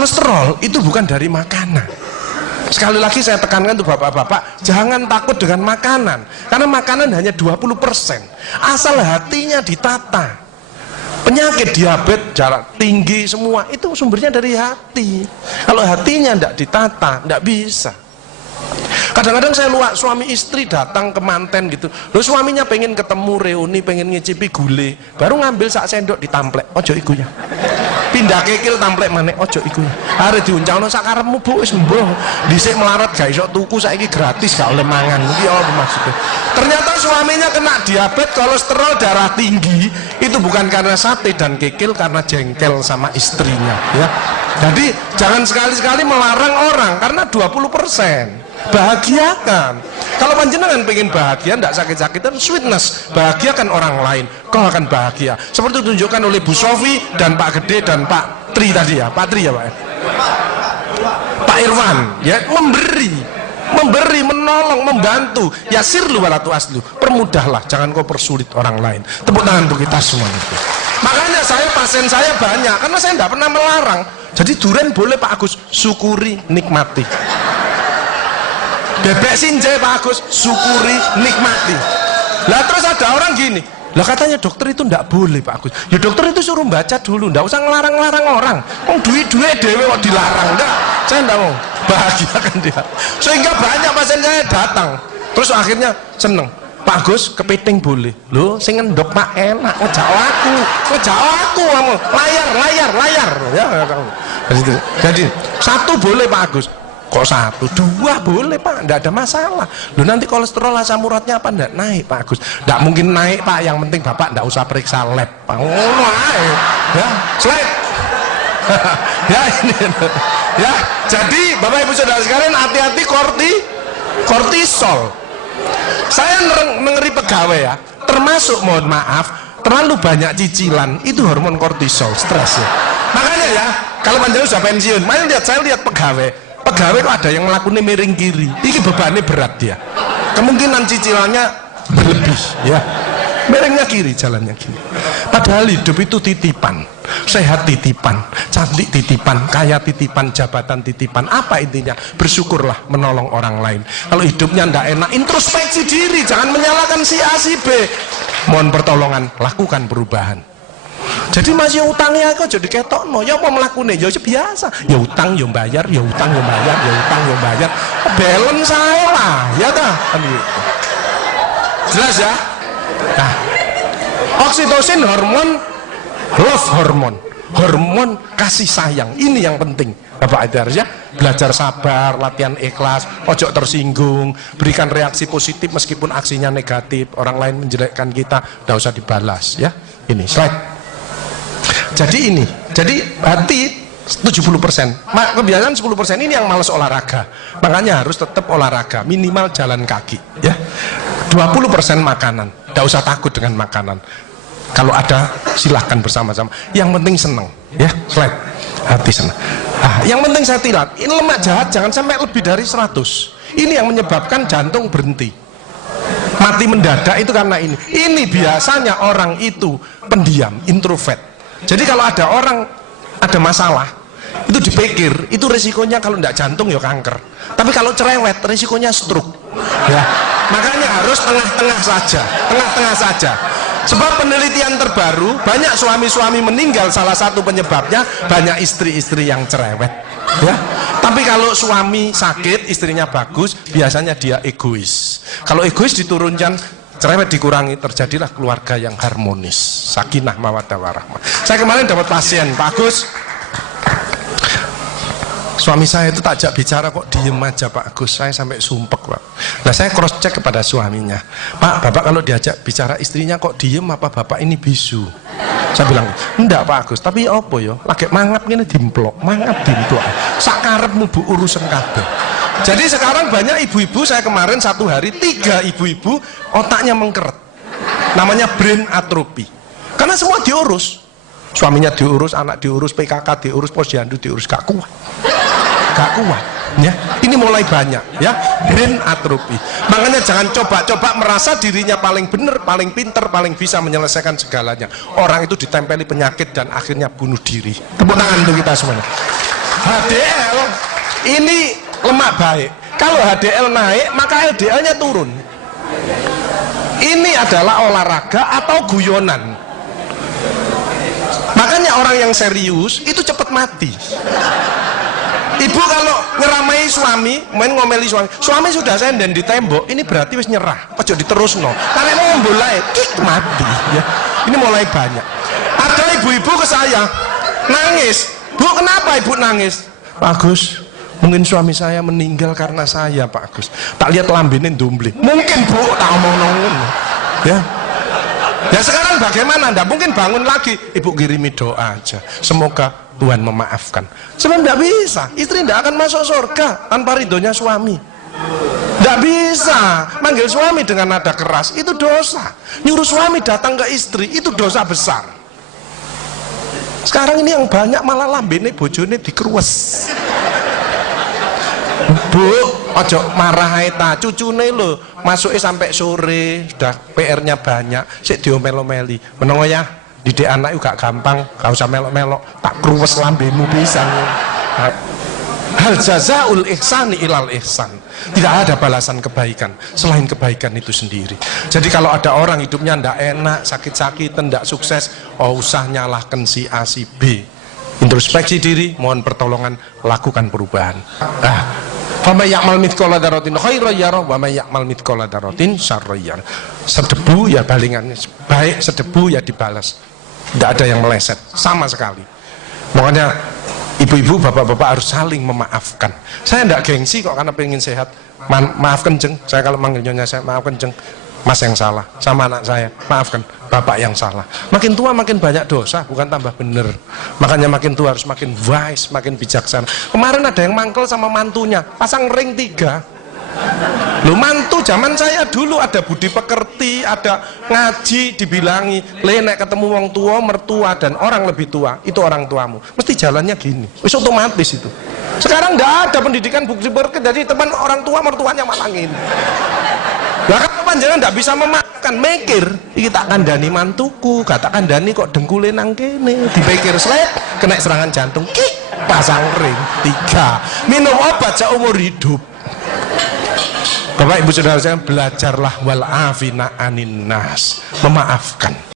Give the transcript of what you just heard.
kolesterol itu bukan dari makanan. Sekali lagi saya tekankan untuk bapak-bapak, jangan takut dengan makanan, karena makanan hanya 20%, asal hatinya ditata. Penyakit diabetes, darah tinggi, semua itu sumbernya dari hati. Kalau hatinya tidak ditata, tidak bisa. Kadang-kadang saya lihat suami istri datang ke manten gitu, loh suaminya pengen ketemu reuni, pengen ngicipi gule, baru ngambil sak sendok ditamplek, ojo iku ya. Pindah kekil tamplek maneh, ojo iku ya. Arep diuncalno sak karepmu Bu, wis mbuh. Dhisik melarat gak iso tuku, saiki gratis gak oleh mangan. Iki apa maksudnya? Ternyata suaminya kena diabetes, kolesterol, darah tinggi, itu bukan karena sate dan kekil, karena jengkel sama istrinya ya. Jadi jangan sekali-sekali melarang orang karena 20%. Bahagiakan. Kalau panjenengan pengen bahagia, tidak sakit-sakitan, sweetness, bahagiakan orang lain, kau akan bahagia. Seperti ditunjukkan oleh Bu Sofi dan Pak Gede dan Pak Tri tadi ya, Pak Tri ya Pak ya? Pak Irwan ya, memberi, menolong, membantu. Yasirlu walatu aslu, permudahlah, jangan kau persulit orang lain. Tepuk tangan untuk kita semua itu. Makanya pasien saya banyak, karena saya tidak pernah melarang. Jadi durian boleh Pak Agus, syukuri, nikmati. Bebek sinjai Pak Agus, syukuri, nikmati. Lah terus ada orang gini, lah katanya dokter itu ndak boleh Pak Agus. Ya dokter itu suruh baca dulu, ndak usah ngelarang-larang orang. Duit-duit dewe kok dilarang, enggak. Saya ndak mau, bahagiakan dia. Sehingga banyak pasien saya datang, terus akhirnya seneng. Pak Agus, kepiting boleh. Loh, sing ngendok Pak enak, ngejak aku kamu. Layar. Ya, jadi satu boleh Pak Agus. Kok satu, dua boleh Pak, enggak ada masalah. Loh nanti kolesterol asam uratnya apa enggak naik Pak Agus? Enggak mungkin naik Pak, yang penting Bapak enggak usah periksa lab Pak. Oh, ya, slide. Ya ini. Ya, jadi Bapak Ibu Saudara sekalian, hati-hati kortisol. Saya ngeri pegawai ya, termasuk mohon maaf, terlalu banyak cicilan, itu hormon kortisol, stres ya. Makanya ya, kalau panjang sudah pensiun, saya lihat pegawai kok ada yang ngelakuin miring kiri, ini bebannya berat dia, kemungkinan cicilannya berlebih ya, miringnya kiri, jalannya kiri. Padahal hidup itu titipan, sehat titipan, cantik titipan, kaya titipan, jabatan titipan. Apa intinya? Bersyukurlah, menolong orang lain. Kalau hidupnya ndak enak, introspeksi diri, jangan menyalahkan si A si B, mohon pertolongan, lakukan perubahan. Jadi masih utangnya kok jadi ketok no, ya apa melakukannya, ya biasa, ya utang ya bayar, ya utang ya bayar, ya utang ya bayar, balance saya lah, ya dah, jelas ya. Nah, oksitosin hormon love hormon kasih sayang, ini yang penting Bapak Aidar ya. Belajar sabar, latihan ikhlas, ojo tersinggung, berikan reaksi positif meskipun aksinya negatif, orang lain menjelekkan kita, tidak usah dibalas ya. Ini slide. Jadi hati 70%, kebiasaan 10% ini yang malas olahraga, makanya harus tetap olahraga, minimal jalan kaki ya. 20% makanan, tidak usah takut dengan makanan, kalau ada silahkan bersama-sama, yang penting seneng ya. Slide, hati seneng. Yang penting saya tilat, ini lemak jahat jangan sampai lebih dari 100, ini yang menyebabkan jantung berhenti, mati mendadak itu karena ini biasanya orang itu pendiam, introvert. Jadi kalau ada orang ada masalah, itu dipikir, itu resikonya kalau tidak jantung ya kanker. Tapi kalau cerewet, resikonya stroke. Ya, makanya harus tengah-tengah saja. Sebab penelitian terbaru, banyak suami-suami meninggal, salah satu penyebabnya banyak istri-istri yang cerewet. Ya, tapi kalau suami sakit, istrinya bagus, biasanya dia egois. Kalau egois diturunkan, cerewet dikurangi, terjadilah keluarga yang harmonis, sakinah mawaddah warahmah. Saya kemarin dapat pasien, Pak Agus, suami saya itu tak ajak bicara kok diem aja Pak Agus, saya sampai sumpek Pak. Nah saya cross check kepada suaminya, Pak, Bapak kalau diajak bicara istrinya kok diem, apa Bapak ini bisu? Saya bilang, enggak Pak Agus, tapi apa ya, lagi mangap gini dimplok, sakarepmu Bu urusan kabeh. Jadi sekarang banyak ibu-ibu, saya kemarin satu hari 3 ibu-ibu otaknya mengkeret, namanya brain atrophy, karena semua diurus, suaminya diurus, anak diurus, PKK diurus, posyandu diurus, gak kuat ya. Ini mulai banyak ya, brain atrophy. Makanya jangan coba-coba merasa dirinya paling benar, paling pinter, paling bisa menyelesaikan segalanya. Orang itu ditempeli penyakit dan akhirnya bunuh diri. Tepuk tangan untuk kita semuanya. HDL ini lemak baik. Kalau HDL naik, maka LDL-nya turun. Ini adalah olahraga atau guyonan. Makanya orang yang serius itu cepat mati. Ibu kalau ngeramai suami, main ngomeli suami sudah senden di tembok, ini berarti wis nyerah, ojo diterusno. Karena mau mulai mati ya. Ini mulai banyak. Ada ibu-ibu ke saya nangis, Bu, kenapa ibu nangis? Pak Agus, mungkin suami saya meninggal karena saya, Pak Agus. Tak lihat lambene ndumbling. Mungkin Bu, tak omong-omong ya. Ya sekarang bagaimana? Nggak mungkin bangun lagi. Ibu kirimi doa aja, semoga Tuhan memaafkan. Sebenarnya nggak bisa. Istri nggak akan masuk surga tanpa ridhonya suami. Nggak bisa. Manggil suami dengan nada keras itu dosa. Nyuruh suami datang ke istri itu dosa besar. Sekarang ini yang banyak malah lambene bojone dikeruwes. Bu, ojo marah ta, cucune lho masuknya sampai sore, sudah PR-nya banyak, sik diomel-omeli. Menengo ya, didik anak juga gampang, gak usah melok-melok, tak kruwes lambemu pisan. Hal jazaul ihsani ilal ihsan. Tidak ada balasan kebaikan selain kebaikan itu sendiri. Jadi kalau ada orang hidupnya ndak enak, sakit-sakitan, ndak sukses, oh usah nyalahkan si A si B. Introspeksi diri, mohon pertolongan, lakukan perubahan. Fama ya'mal mithqala dzarratin khairan yarah wa may ya'mal mithqala dzarratin syarran yarah. Sedebu ya balingannya, baik sedebu ya dibalas. Tidak ada yang meleset sama sekali. Makanya ibu-ibu, bapak-bapak harus saling memaafkan. Saya tidak gengsi kok karena pengen sehat. Maafkan jeng, saya kalau manggil nyonya saya maafkan jeng. Mas yang salah, sama anak saya, maafkan bapak yang salah. Makin tua makin banyak dosa, bukan tambah bener. Makanya makin tua harus makin wise, makin bijaksana. Kemarin ada yang mangkel sama mantunya, pasang ring 3. Lu mantu zaman saya dulu ada budi pekerti, ada ngaji, dibilangi, nek ketemu wong tua, mertua dan orang lebih tua, itu orang tuamu. Mesti jalannya gini, wis otomatis itu. Sekarang enggak ada pendidikan budi pekerti, jadi teman orang tua mertuanya malah ngene. Lah kan panjenengan ndak bisa memaafkan, mikir iki tak kandhani mantuku, gak tak kandhani kok dengkule nang kene, dipikir slek kena serangan jantung, pasang ring 3, minum obat seumur hidup. Bapak Ibu Saudara saya, belajarlah wal afina anin nas, memaafkan.